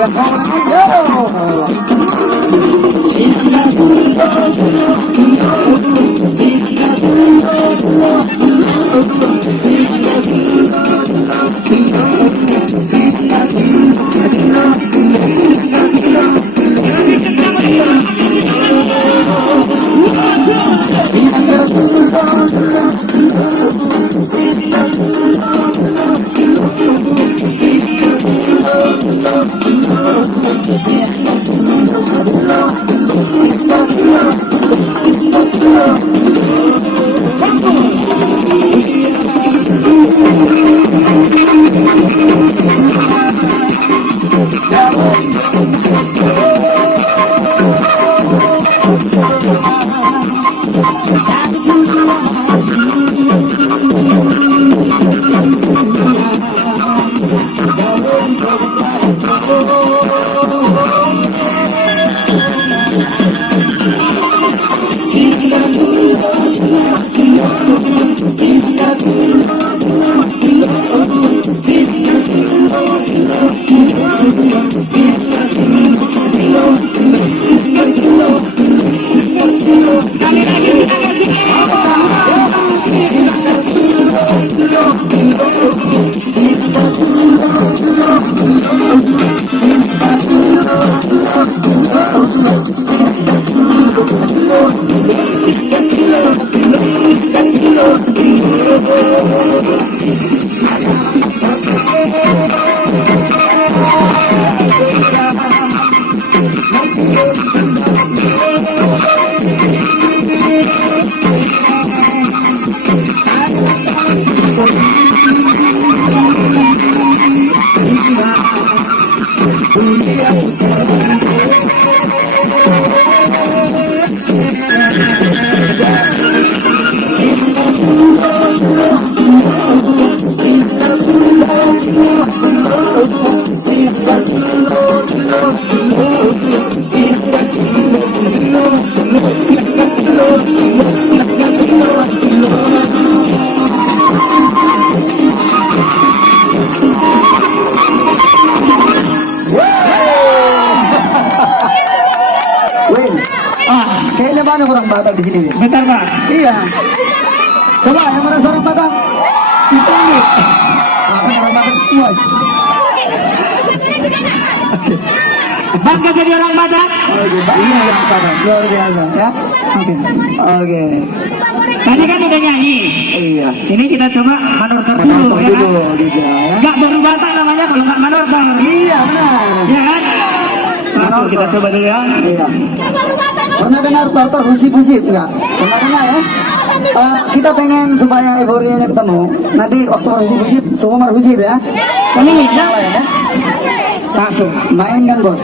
are calling kayaknya mana orang Batak di sini? Bentar Pak. Iya. Coba yang mana seorang Batak? Kita ini. Akan orang Batak semua. Bangga jadi orang Batak? Oke, iya orang Batak. Luar biasa ya. Oke. Tadi kan udah nyanyi. Iya. Ini kita coba manortor dulu ya kan? Gitu ya. Gak baru Batak namanya kalau nggak manortor. Iya benar. Iya kan? Langsung kita coba dulu ya. Iya. Pernah dengar tortor fusi-fusi enggak? Pernah dengar ya? Kita pengen supaya euforianya ketemu. Nanti waktu fusi-fusi semua fusi ya. Ini yang lain ya. langsung Mainkan bos.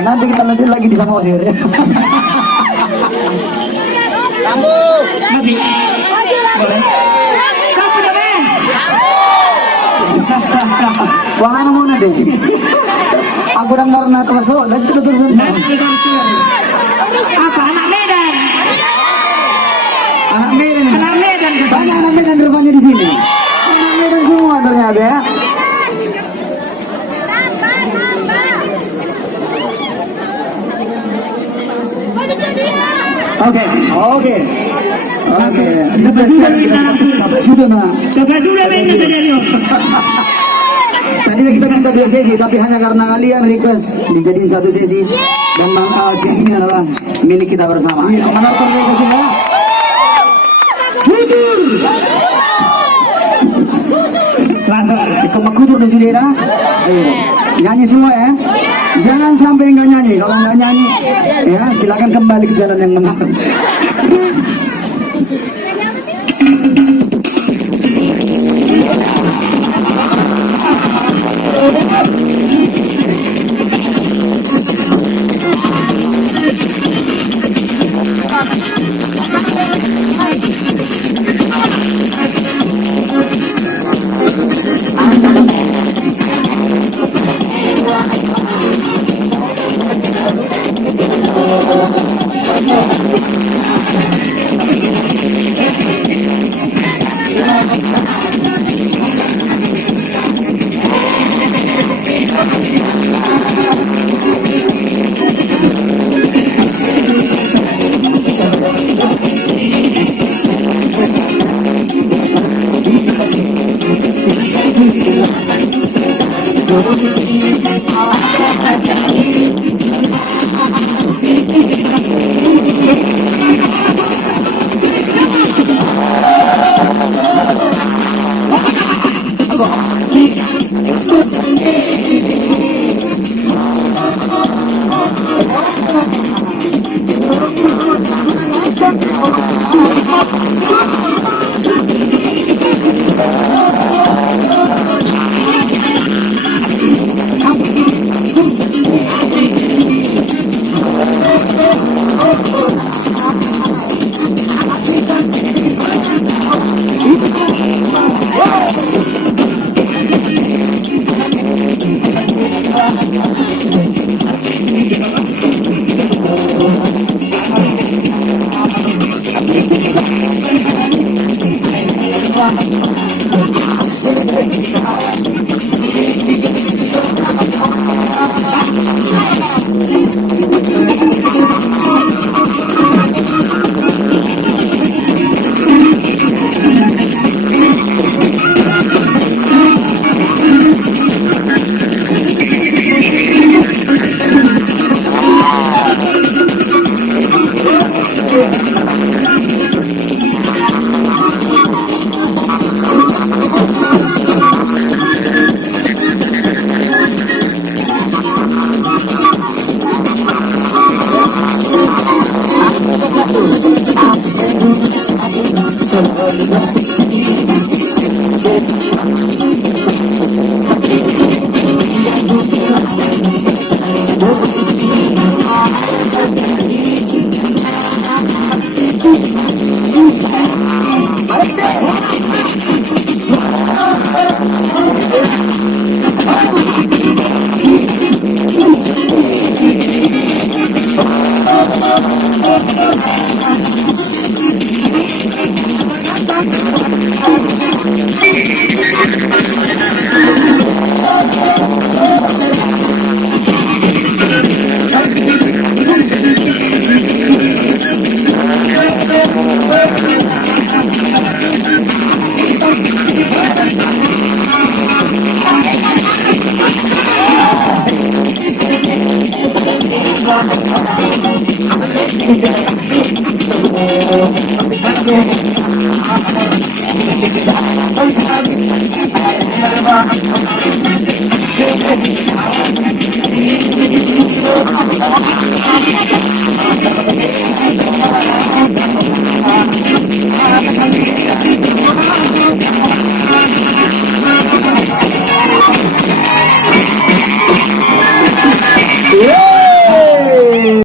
Ya, nanti kita lanjut lagi di Samosir. Masih. Boleh. Kamu udah be? Wah, ano muna deh. Aku udah marah termasuk, dan itu terus. Apa anak Medan? Anak Medan. Anak Medan. Banyak anak Medan rupanya di sini. Anak Medan semua ternyata ya. Oke. Oke. Oke. Dapat sudah kita langsung. Sampai sudah nak. Coba sudah mainnya saja Leo. Tadinya kita minta 2 sesi, tapi hanya karena kalian request dijadiin 1 sesi. Dan sesi ini adalah milik kita bersama. Mana terbaik kita? Kudur. Langsung. Kemak kudur di sini ya. Ayo, nyanyi semua ya. Jangan sampai nggak nyanyi. Kalau nggak nyanyi, ya silakan kembali ke jalan yang benar.